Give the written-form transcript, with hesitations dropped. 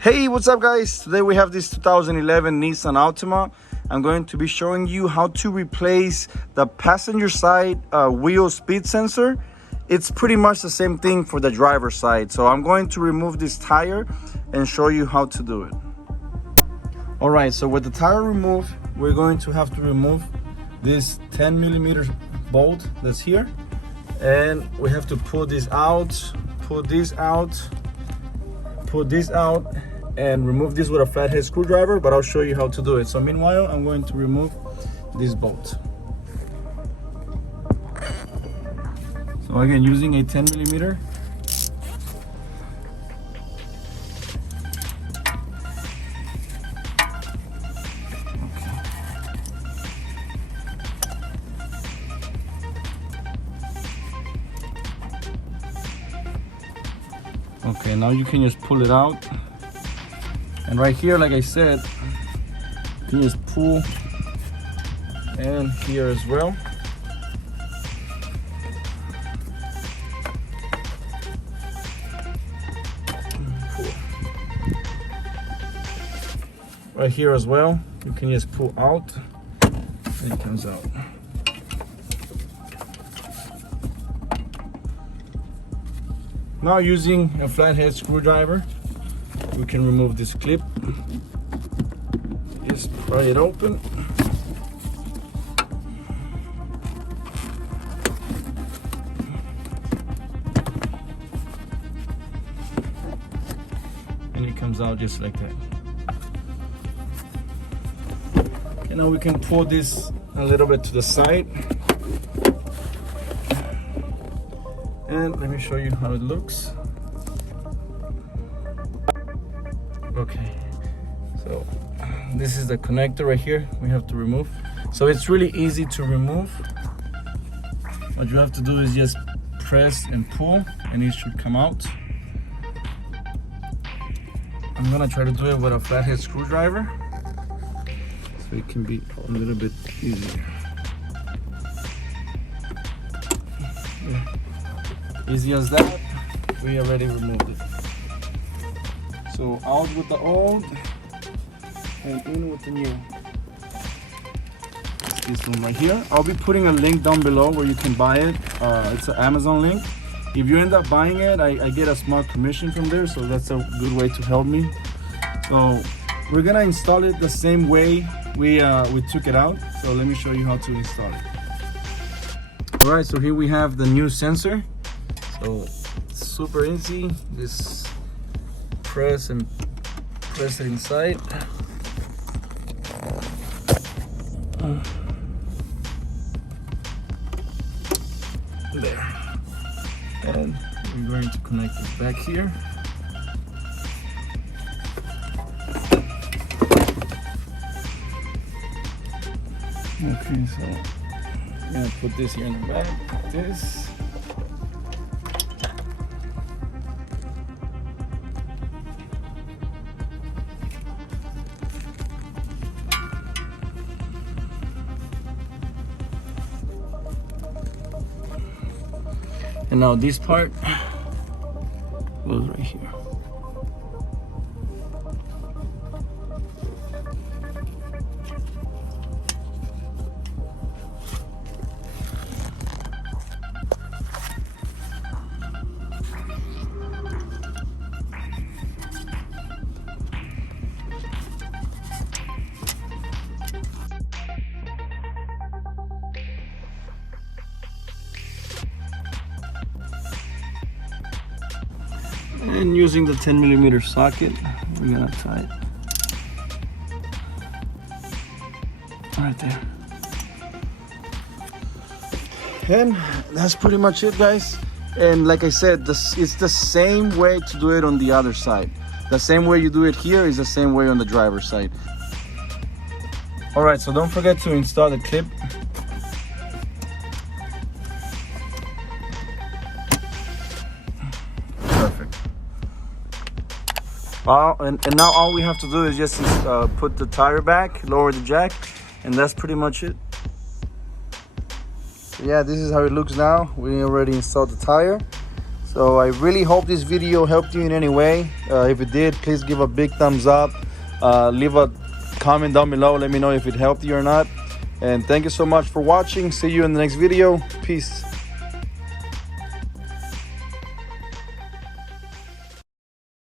Hey, what's up guys? Today we have this 2011 Nissan Altima. I'm going to be showing you how to replace the passenger side wheel speed sensor. It's pretty much the same thing for the driver's side. So I'm going to remove this tire and show you how to do it. All right, so with the tire removed, we're going to have to remove this 10mm bolt that's here. And we have to pull this out, pull this out, pull this out, and remove this with a flathead screwdriver, but I'll show you how to do it. So meanwhile, I'm going to remove this bolt. So again, using a 10mm. Okay, now you can just pull it out. And right here, like I said, you can just pull, and here as well. Pull. Right here as well, you can just pull out, and it comes out. Now using a flathead screwdriver, we can remove this clip. Just pry it open. And it comes out just like that. Okay, now we can pull this a little bit to the side. And let me show you how it looks. Okay, so this is the connector right here we have to remove. So it's really easy to remove. What you have to do is just press and pull, and it should come out. I'm gonna try to do it with a flathead screwdriver, so it can be a little bit easier. Yeah. Easy as that, we already removed it. So out with the old and in with the new. It's this one right here. I'll be putting a link down below where you can buy it. It's an Amazon link. If you end up buying it, I get a small commission from there, so that's a good way to help me. So we're gonna install it the same way we took it out. So let me show you how to install it. All right, so here we have the new sensor. So it's super easy. Just press and press it inside. There. And we're going to connect it back here. Okay, so I'm gonna put this here in the back, like this. And now this part goes right here. And using the 10mm socket, we're gonna tie it right there. And that's pretty much it, guys. And like I said, it's the same way to do it on the other side. The same way you do it here is the same way on the driver's side. All right, so don't forget to install the clip. Perfect. And now all we have to do is just put the tire back, lower the jack, and that's pretty much it. So yeah, this is how it looks now. We already installed the tire. So I really hope this video helped you in any way. If it did, please give a big thumbs up. Leave a comment down below. Let me know if it helped you or not. And thank you so much for watching. See you in the next video. Peace.